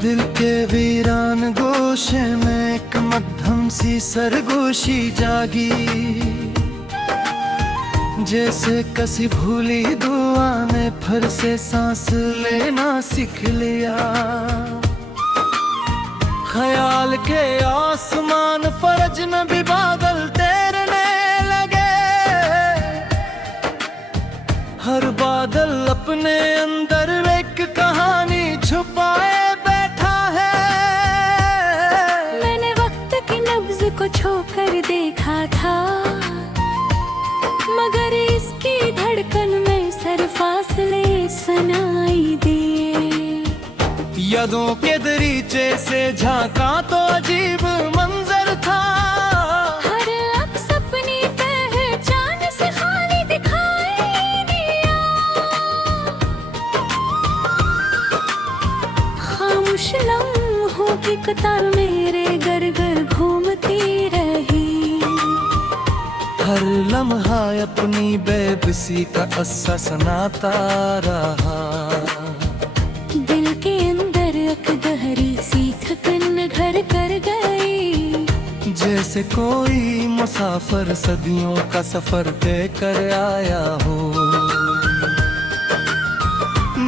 दिल के वीरान गोशे में एक मध्यम सी सरगोशी जागी, जैसे कसी भूली दुआ ने फिर से सांस लेना सीख लिया। ख्याल के आसमान पर अजनबी बादल तैरने लगे, हर बादल अपने अंदर एक कहानी छुपाए बैठा है। मैंने वक्त की नब्ज को छू कर देखा था, मगर इसकी धड़कन में सर फासले सुनाई दिए। यादों के दरीचे से झांका तो अजीब मंजर था, हर अक्स अपनी पहचान से खाली दिखाई दिया। खामोश लम्हों की कतार मेरे घर घर घूमती रही, हर लम्हा अपनी बेबसी का अस्सा सुनाता रहा। दिल के अंदर एक गहरी सी थकन घर कर गई, जैसे कोई मुसाफिर सदियों का सफर तय कर आया हो।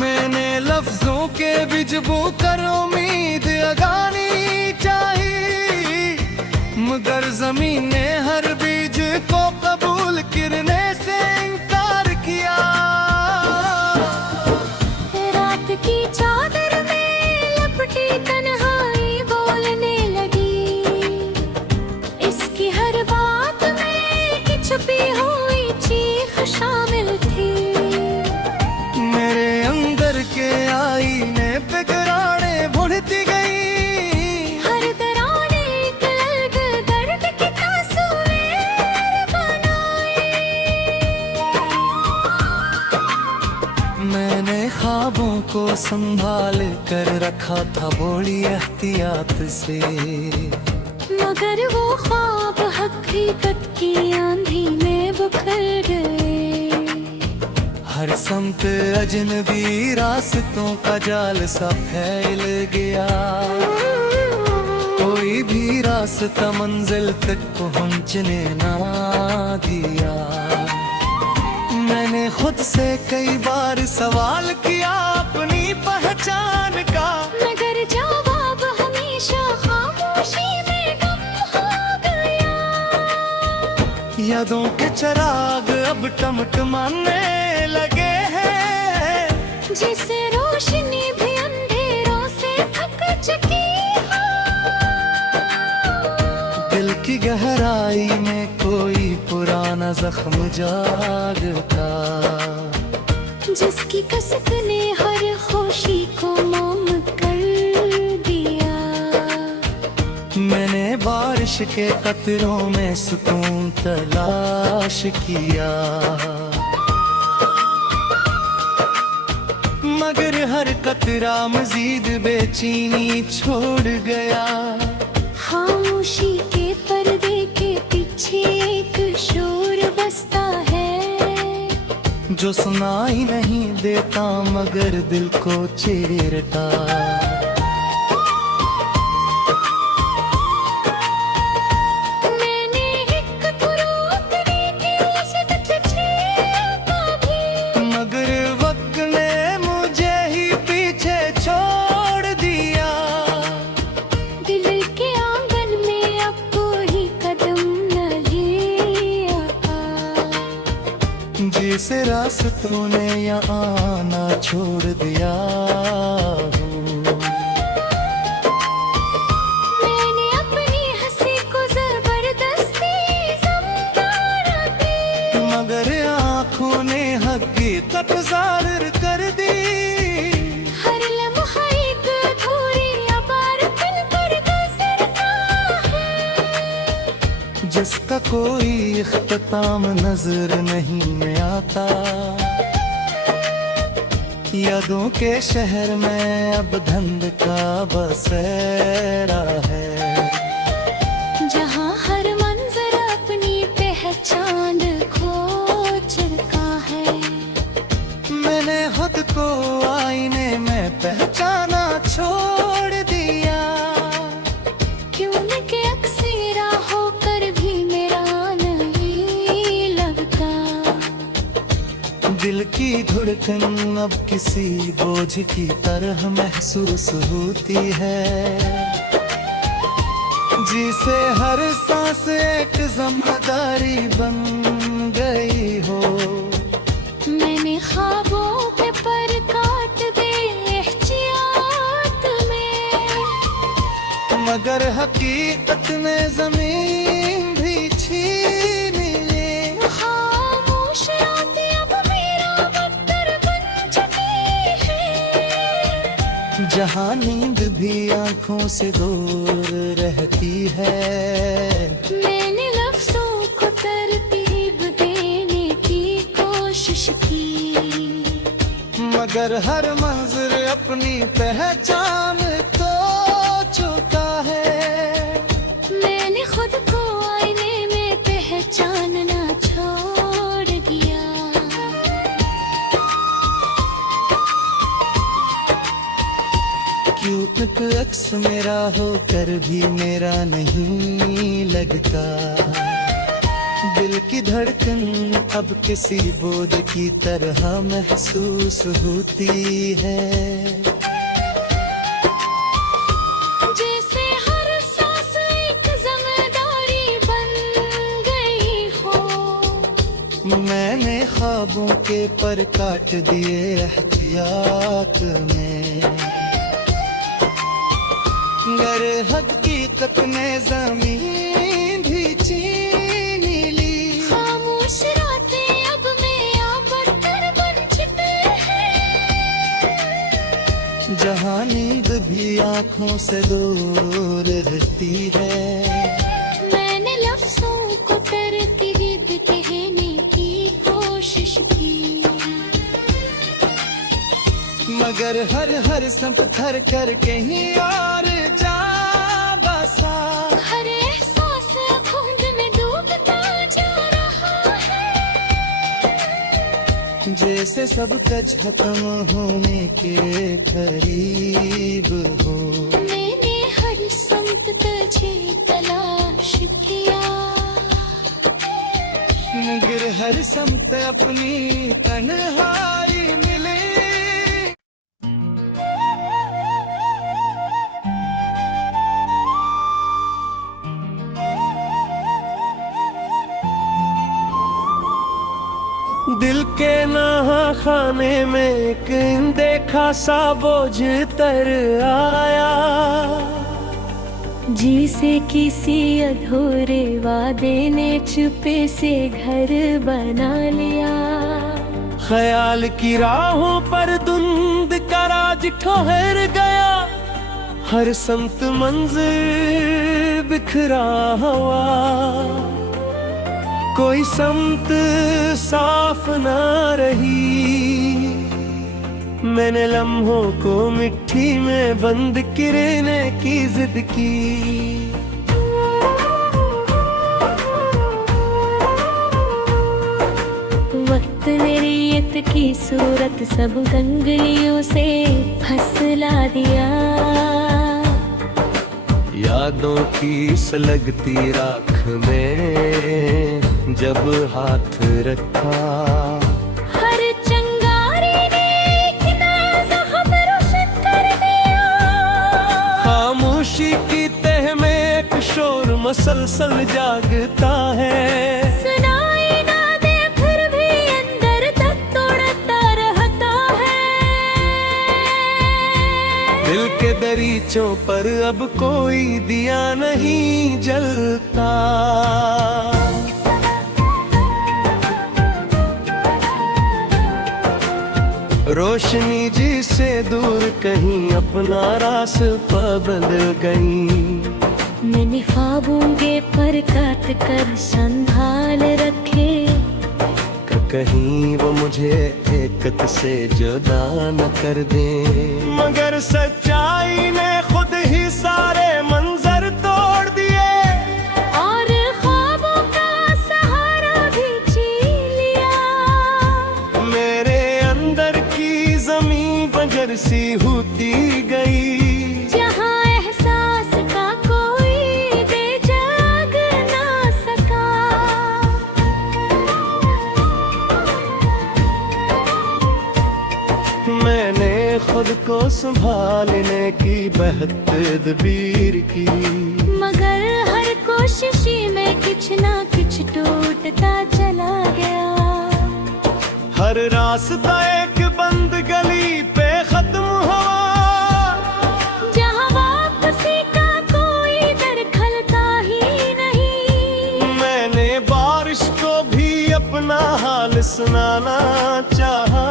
मैंने लफ्जों के बिजबू कर उम्मीद अगानी चाहिए, मगर जमीन ने हर बीज को कबूल करने से इनकार किया। रात की चादर में लपटी तन्हाई बोलने लगी, इसकी हर बात में की छुपी हुई चीख शामिल थी। मेरे अंदर के आईने पे गिराने बुढ़ती गई, हर दराने एक अलग दर्द की तस्वीर बनाई। मैंने ख्वाबों को संभाल कर रखा था बड़ी एहतियात से, मगर वो ख्वाब हकीकत की आंधी में बिखर गए। हर समत अजनबी रास्तों का जाल सा फैल गया, कोई भी रास्ता मंजिल तक पहुंचने ना दिया। मैंने खुद से कई बार सवाल किया अपनी पहचान का, मगर जवाब हमेशा खामोशी में गुम हो गया। यादों के चिराग अब टमटमाने लगे हैं, जिसे रोशनी भी अंधेरों से थक चुकी हो। दिल की गहराई में कोई पुराना जख्म जागता, जिसकी कसक ने हर खुशी को मोम कर दिया। मैंने बारिश के कतरों में सुकून तलाश किया, मगर हर कतरा मजीद बेचैनी छोड़ गया। खामोशी के पर्दे के पीछे एक शोर बसता है, जो सुनाई नहीं देता मगर दिल को चीरता। मैंने एक पुरोतनी की लिस्ट छेड़ा भी, मगर वक्त ने मुझे ही पीछे छोड़ दिया। दिल के आंगन में अब कोई कदम नहीं आता, जिस रास्तों ने यहाँ आना छोड़ दिया हो। मैंने अपनी हंसी को जबरदस्ती समझा दी, मगर आँखों ने हकीकत जाहिर कर दी। हर लम्हा एक अधूरी आबार पिन कर गुजरता है, जिसका कोई इख्तिताम नजर नहीं में आता। यादों के शहर में अब धंध का बसेरा है, जहाँ हर मंजर अपनी पहचान खो चुका है। मैंने खुद को आईने में पहचाना छोड़ दिया। क्यों न के अक्सरा होकर भी मेरा नहीं लगता। दिल की धड़कन अब किसी बोझ की तरह महसूस होती है, जिसे हर सांस एक जिम्मेदारी बन गई हो। मैंने ख्वाबों पे पर काट दे एहतियात में, मगर हकीकत ने जमीन भी छीन ली। खामोश रातें अब मेरा बंदर बन चुकी है, जहाँ नींद भी आंखों से दूर रहती है। मैंने लफ्जों को तरतीब देने की कोशिश की, मगर हर मंजर अपनी पहचान तो चुका है। मैंने खुद को आईने में पहचानना छोड़ दिया। क्यों एक अक्स मेरा होकर भी मेरा नहीं लगता। दिल की धड़कन अब किसी बोझ की तरह महसूस होती है, जैसे हर सांस एक जिम्मेदारी बन गई हो। मैंने ख्वाबों के पर काट दिए एहतियात में, गर हकीकत ने जमीन भी छीन ली। खामोश रातें अब मेरा बंदर बन चुके हैं, जहाँ नींद भी आंखों से दूर रहती है। मैंने लफ्जों को तरतीब कहने की कोशिश की, मगर हर संप थर कर कहीं और जा बसा। हर एहसास खूंद में डूबता जा रहा है, जैसे सब कुछ खत्म होने के करीब हो। मैंने हर संत तुझे तलाश किया, मगर हर संत अपनी तन्हाई मिले। दिल के नहा खाने में एक देखा सा बोझ तर आया, जिसे किसी अधूरे वादे ने चुपे से घर बना लिया। ख्याल की राहों पर धुंध का राज ठहर गया, हर संत मंजिल बिखरा हुआ। कोई समत साफ ना रही, मैंने लम्हों को मिट्टी में बंद करने की जिद की। वक्त ने रियत की सूरत सब गंगलियों से फसला दिया। यादों की सलगती राख में जब हाथ रखा, हर चंगारी ने एक नया जख्म रोशन कर दिया। खामोशी की तह में एक शोर मसलसल जागता है। सुनाई ना दे फिर भी अंदर तक तोड़ता रहता है। दिल के दरीचों पर अब कोई दिया नहीं जलता। रोशनी जी से दूर कहीं अपना रास्ता बदल गई। मैंने ख्वाबों के पर काट कर संभाल रखे, कहीं वो मुझे एकत से जुदा न कर दे। मगर सच्चाई ने खुद ही सारे मंजर तोड़ दिए, और ख्वाबों का सहारा भी छीन लिया। मेरे अंदर की सी होती गई। जहाँ एहसास का कोई दे जाग ना सका। मैंने खुद को संभालने की बहुत तदबीर की, मगर हर कोशिश में कुछ ना कुछ टूटता चला गया। हर रास्ता एक बंद गली पे खत्म हुआ, जहाँ वापसी का कोई दर खलता ही नहीं। मैंने बारिश को भी अपना हाल सुनाना चाहा,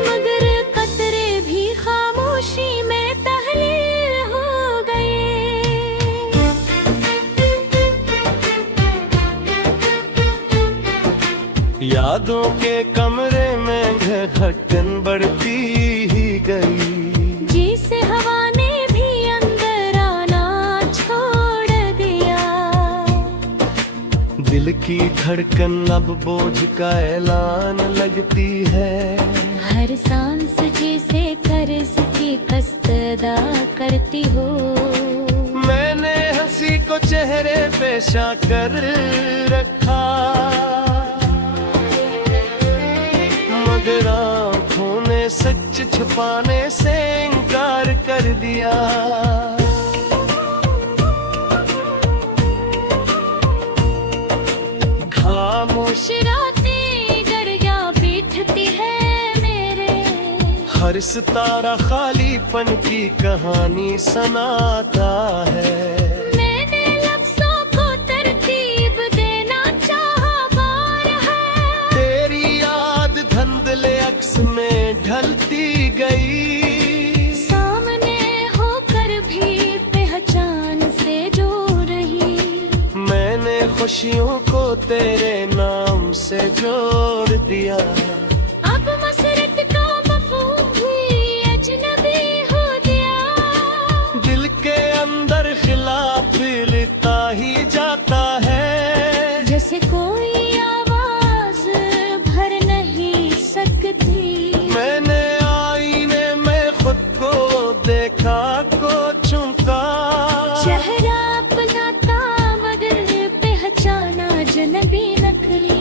मगर कतरे भी खामोशी में तहलील हो गए। यादों के कमरे में घटन बढ़ती ही गई। जिसे हवा ने भी अंदर आना छोड़ दिया। दिल की धड़कन अब बोझ का ऐलान लगती है। हर सांस जिसे कर्ज की कस्त अदा करती हो। मैंने हंसी को चेहरे पे शा कर रखा, मगर आँखों ने सच छुपाने से इनकार कर दिया। खामोश रातें दरिया पीटती है मेरे। हर सितारा खालीपन की कहानी सुनाता है। मैंने लफ्ज़ों को तरतीब देना चाहा, बार है। तेरी याद धुंधले अक्स में ढलती गई। सामने होकर भी पहचान से जो रही। मैंने खुशियों को तेरे नाम से जोड़ दिया। अब मसरत का मफ़हूम भी अजनबी हो गया। दिल के अंदर खिलाफ लिखता ही जाता है। जैसे कोई आवाज भर नहीं सकती। मैंने आईने में खुद को देखा, को चुका। चेहरा अपना था मगर पहचाना अजनबी नखरी।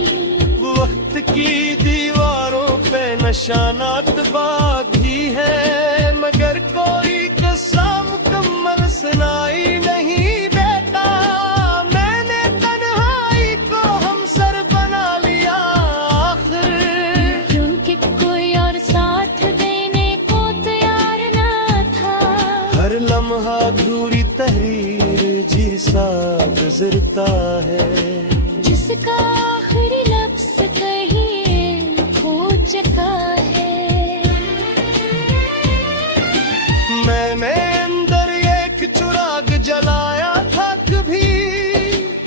वक्त की दीवारों पे निशानात बाकी है, मगर कोई किस्सा मुकम्मल सुनाई नहीं देता। मैंने तन्हाई को हमसर बना लिया आखिर, क्योंकि कोई और साथ देने को तैयार ना था। हर लम्हा अधूरी तहरीर जी सा गुजरता है। जिसका आखिरी लफ्ज़ कहीं खो चुका है। मैंने अंदर एक चिराग जलाया था कभी,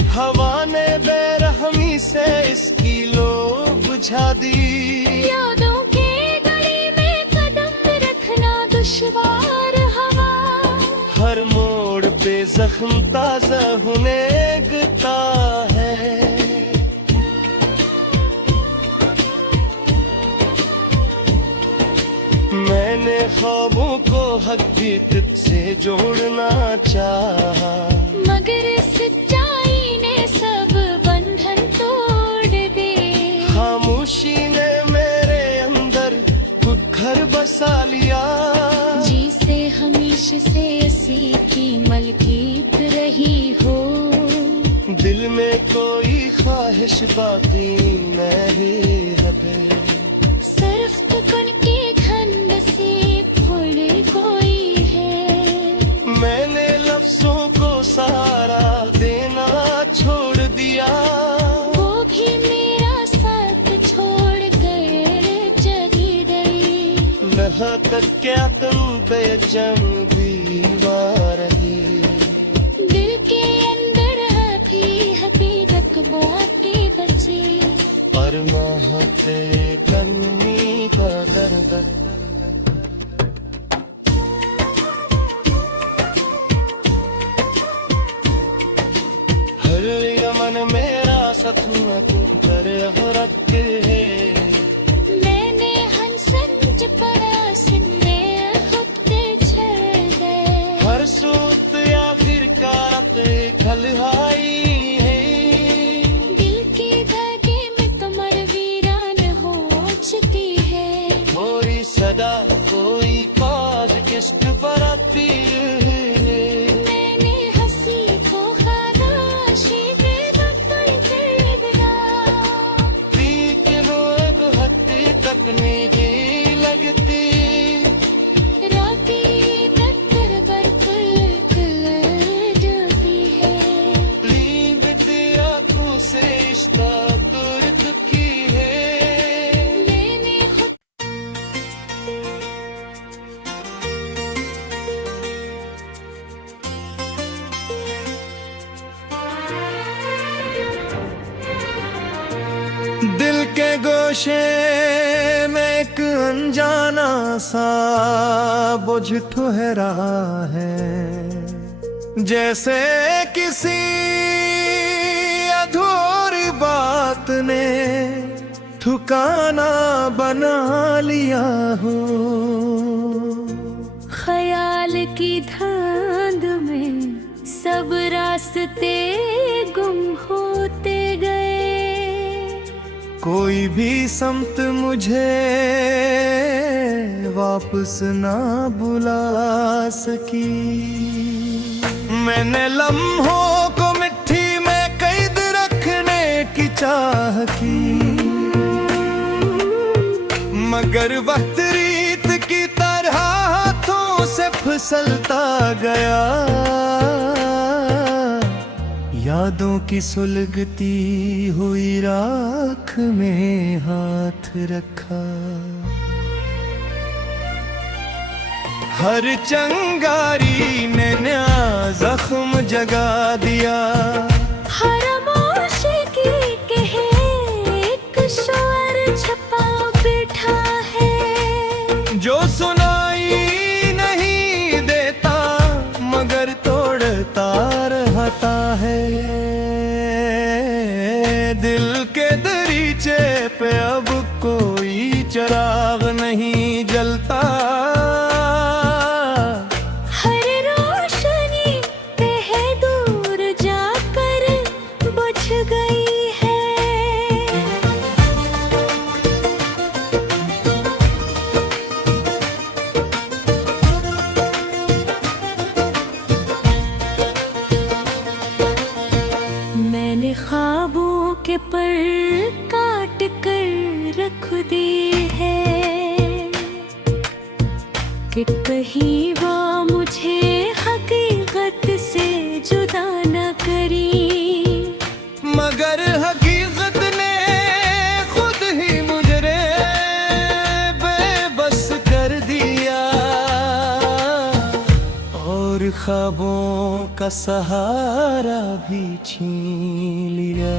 हवा ने बेरहमी से इसकी लो बुझा दी। यादों के गली में कदम रखना दुश्वार हवा। हर मोड़ पे जख्म ताजा होने लगता है। मैंने ख्वाबों को हकीकत से जोड़ना चाहा, मगर सच्चाई ने सब बंधन तोड़ दिए। खामोशी ने मेरे अंदर खुद घर बसा लिया। जिसे हमेशा से उसी की मलकीत रही हो। दिल में कोई ख्वाहिश बाकी नहीं है। सिर्फ तुकन के खंड से फूल कोई है। मैंने लफ्जों को सहारा देना छोड़ दिया। वो भी मेरा साथ छोड़ गए चली गई। यहाँ तक क्या तुम पे जम दीवार रही। दिल के अंदर अभी हकीकत बाकी बची। और महते कमी का दर्द। हर यमन मेरा सतमा तुम पर रख है। मैंने हंस सदा कोई पॉडकास्ट पर आती है। मैंने हंसी को खामोशी पे बफर कर दिया। लेकिन वो अब हकीकत निजी लगती। रातें पत्थर पर खुल जाती है। नींदती आंखों से इश्ता तोड़ चुकी है। मैंने खुद दिल के गोशे में एक अनजाना सा बोझ ठहरा है। जैसे किसी अधूरी बात ने ठिकाना बना लिया हो। ख्याल की धांध में सब रास्ते गुम होते गए। कोई भी समत मुझे वापस ना बुला सकी। मैंने लम्हों को मिट्टी में कैद रखने की चाह की, मगर वक्त रीत की तरह हाथों से फिसलता गया। यादों की सुलगती हुई राख में हाथ रखा। हर चंगारी ने नया जख्म जगा दिया। खामोशी की कह एक शोर छपा बैठा है। जो सुनाई नहीं देता मगर तोड़ता रहता है। दिल के दरीचे पे अब कोई चिराग नहीं जलता। हर रोशनी कह दूर जाकर बुझ गई है। मैंने ख्वाबों के पर काट कर रख दी है कि कहीं वो मुझे हकीकत से जुदा न करी। मगर हकीकत ने खुद ही मुझे बेबस कर दिया। और ख्वाबों का सहारा भी छीन लिया।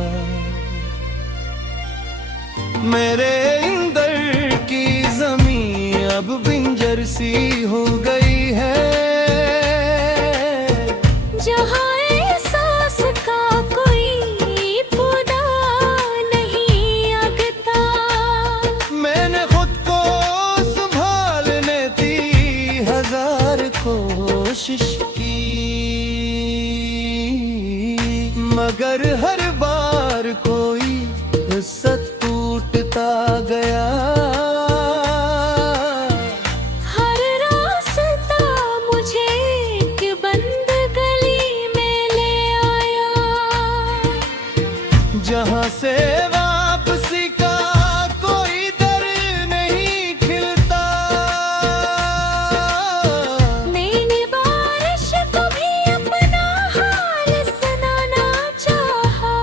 मेरे अंदर की जमीन अब बिंजर सी हो गई है। जहाँ एहसास का कोई पौधा नहीं लगता। मैंने खुद को संभालने की 1000 कोशिश की, मगर हर बार कोई हिस्सा टूटता गया। हर रास्ता मुझे एक बंद गली में ले आया। जहाँ से वापसी का कोई दर नहीं खिलता। मैंने बारिश को भी अपना हाल सुनाना चाहा।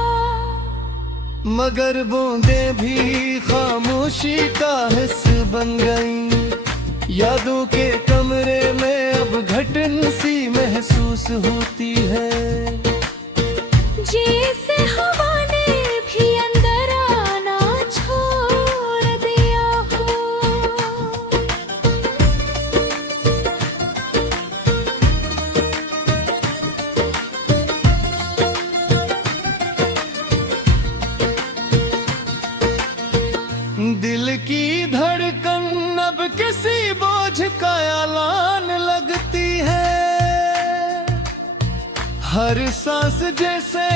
मगर बूंदें भी खामोशी का हिस्सा बन गई। यादों के कमरे में अब घटन सी महसूस होती है। जैसे हवा ने भी अंदर आना छोड़ दिया हो। दिल की धड़कन अब किसी बोझ का ऐलान लगती है। हर सांस जैसे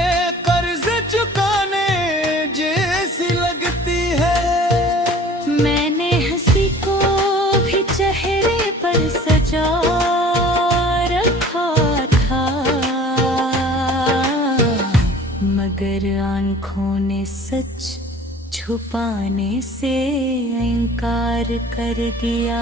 कर्ज चुकाने जैसी लगती है। मैंने हंसी को भी छुपाने से इनकार कर दिया।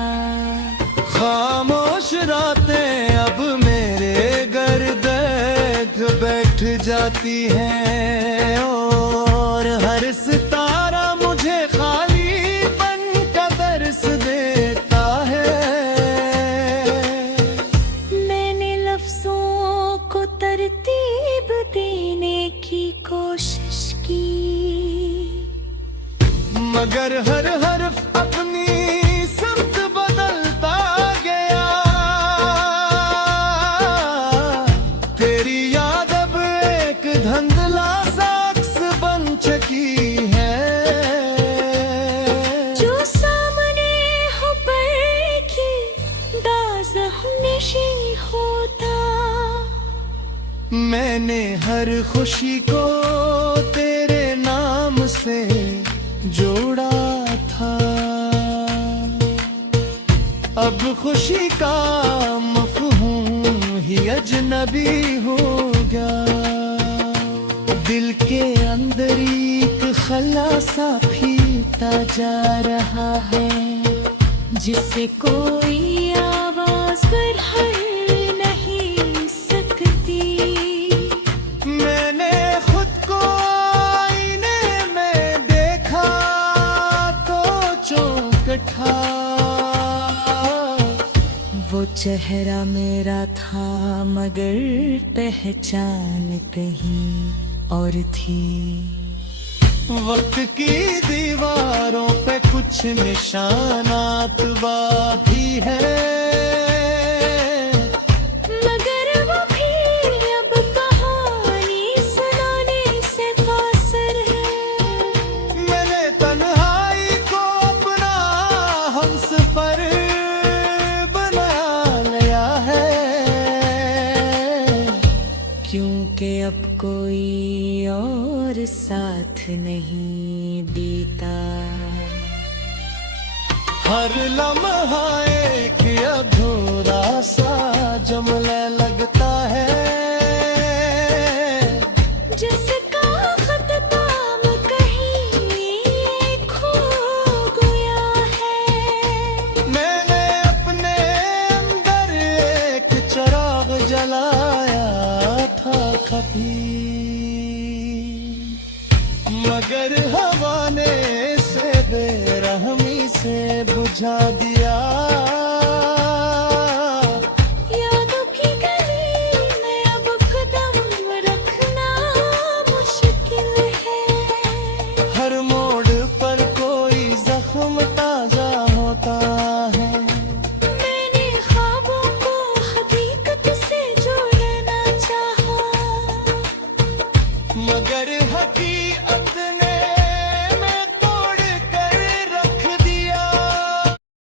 खामोश रातें अब मेरे घर देख बैठ जाती हैं, और हर सितारा मुझे खालीपन का दर्स देता है। मैंने लफ्जों को तरतीब देने की कोशिश की, मगर हर हर्फ अपनी समत बदलता गया। तेरी याद अब एक धुंधला साक्स बन चुकी है, जो सामने हो पर की दास हमेशा होता। मैंने हर खुशी को तेरे नाम से जोड़ा था, अब खुशी का मफ़हूम ही अजनबी हो गया। दिल के अंदर एक खला सा फीलता जा रहा है, जिसे कोई आवाज बढ़ा नहीं सकती। मैंने खुद को आईने में देखा तो चौंकटा। वो चेहरा मेरा था मगर पहचान कहीं और थी। वक्त की दीवारों पे कुछ निशानात बाकी है, मगर वो भी अब कहानी सुनाने से कासिर है। मैंने तन्हाई को अपना हमसफर बना लिया है, क्योंकि अब कोई और साथ नहीं देता। हर लम्हा एक अधूरा सा जुमला लगता है, जिसका ख़त्म कहीं खो गया है। मैंने अपने अंदर एक चिराग जलाया था कभी, मगर हवा ने इसे बेरहमी से बुझा दिया।